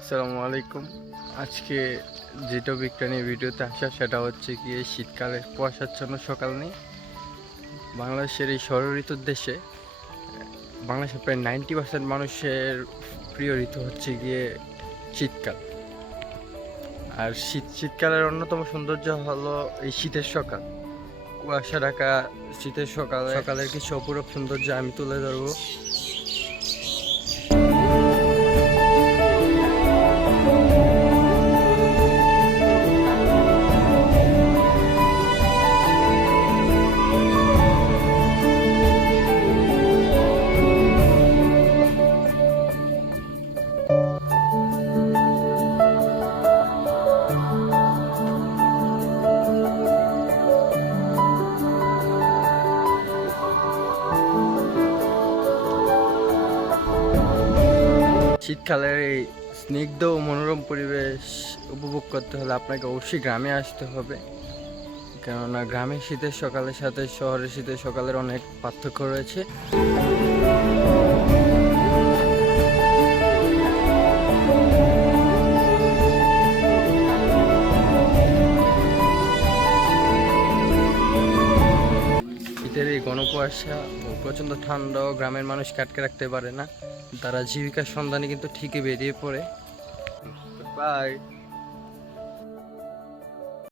আসসালামু আলাইকুম। আজকে যে টপিকটা নিয়ে ভিডিওতে আসা সেটা হচ্ছে কি এই শীতকালে কুয়াশাচ্ছন্ন সকাল নেই বাংলাদেশের এই ষড় ঋতুর দেশে। বাংলাদেশের প্রায় 90% মানুষের প্রিয় ঋতু হচ্ছে গিয়ে শীতকাল। আর শীতকালের অন্যতম সৌন্দর্য হলো এই শীতের সকাল, কুয়াশা ঢাকা শীতের সকালের কিছু অপরূপ সৌন্দর্য আমি তুলে ধরবো। শীতকালের এই স্নিগ্ধ ও মনোরম পরিবেশ উপভোগ করতে হলে আপনাকে অবশ্যই গ্রামে আসতে হবে, কেননা গ্রামের শীতের সকালের সাথে শহরের শীতের সকালের অনেক পার্থক্য রয়েছে। শীতের এই ঘন কুয়াশা ও প্রচণ্ড ঠান্ডাও গ্রামের মানুষকে আটকে রাখতে পারে না, তারা জীবিকার সন্ধানে কিন্তু ঠিকই বেরিয়ে পড়ে। বাই।